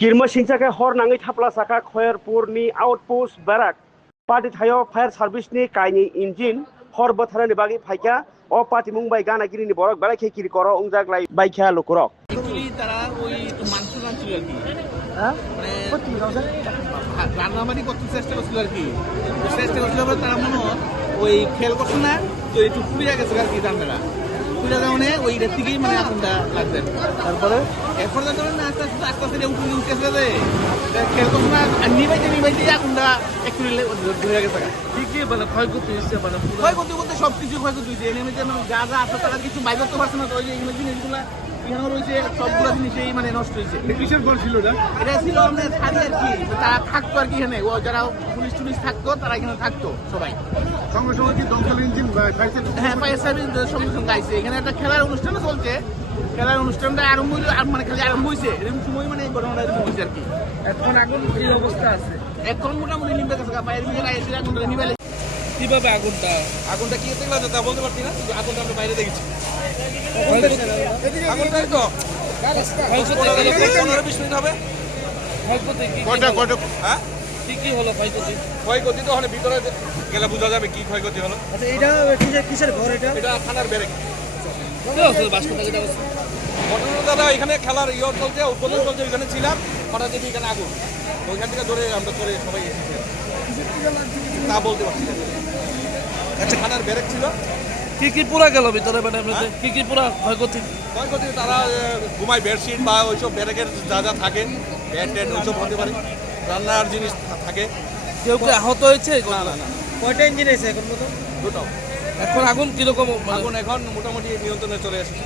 किरमा सिंचाके हर नाङै थाप्ला साखा खयरपुरनि outpost बेराक party थायो फायर सार्भिसनि काइनि इन्जिन हर बोथारनि बागै फाइका अ पार्टी मुंबाई गानागिरिनि बरक बेलाखे किरि कर उंजाग्लाय बाइख्या लुकुरक एक्चुअली তারা ওই মাংস রাঁধছিল আর কি রান্নাবাড়ি করতে চেষ্টা করছিল আর কি চেষ্টা করছিল তারা মনে ওই খেয়াল করছে না তো একটু পুড়ে গেছে আর কি রান্নাটা পুড়ে যাওয়ানে ওই রেট থেকেই মানে আগুনটা লাগবে তারপরে এরপর ধরেন না আস্তে আস্তে আস্তে আস্তে উঠে উঠতেছে যে খেয়াল করছে না আর নিবাইতে আগুনটা একটু ধরে গেছে কি কি মানে ক্ষয়ক্ষতি হচ্ছে মানে ক্ষয়ক্ষতি বলতে সব কিছু ক্ষয়ক্ষতি হয়েছে এনে যা যা আছে তারা কিছু বাইরে করতে পারছে না তো ওই যে জিনিসগুলা এখানে রয়েছে সবগুলো জিনিসই মানে নষ্ট হয়েছে কিসের ফল ছিল এটা ছিল আমাদের শাড়ি আর কি তারা থাকতো আর কি এখানে ও যারা পুলিশ টুলিশ থাকতো তারা এখানে থাকতো সবাই সঙ্গে সঙ্গে কি দমকল ইঞ্জিন হ্যাঁ ফায়ার সার্ভিস সঙ্গে সঙ্গে আইছে এখানে একটা খেলার অনুষ্ঠানও চলছে খেলার অনুষ্ঠানটা আরম্ভ মানে খালি আরম্ভ হয়েছে এরকম সময় মানে ঘটনাটা এরকম হয়েছে আর কি এখন আগুন এই অবস্থা আছে এখন মোটামুটি নিমবে গেছে ফায়ার ব্রিগেড আইসে আগুনটা নিবে কিভাবে আগুনটা কি দেখলা তা বলতে পারছি না কিন্তু আগুনটা আমরা বাইরে দেখেছি আগুনটাই তো 15-20 মিনিট হবে হ্যাঁ কি হলো ক্ষয়ক্ষতি তো ওখানে ভিতরে গেলে বোঝা যাবে কি ক্ষয়ক্ষতি হলো আচ্ছা এটা কিসের ঘর এটা থানার ব্যারেক ঘটনা দাদা এখানে খেলার চলছে উদ্বোধন চলছে ওইখানে ছিলাম হঠাৎ দেখি এখানে আগুন ওইখান থেকে ধরে আমরা চলে সবাই এসেছি তা বলতে পারছি না একটা থানার ব্যারেক ছিল কি পুরা গেল ভিতরে মানে কি পুরা ক্ষয়ক্ষতি তারা ঘুমায় বেডশিট বা ওইসব ব্যারেকের যা যা থাকে ব্যাট ট্যাট ওইসব হতে পারে রান্নার জিনিস থাকে কেউ আহত হয়েছে না কয়টা ইঞ্জিন আছে এখন মতো দুটো এখন আগুন কিরকম আগুন এখন মোটামুটি নিয়ন্ত্রণে চলে এসেছে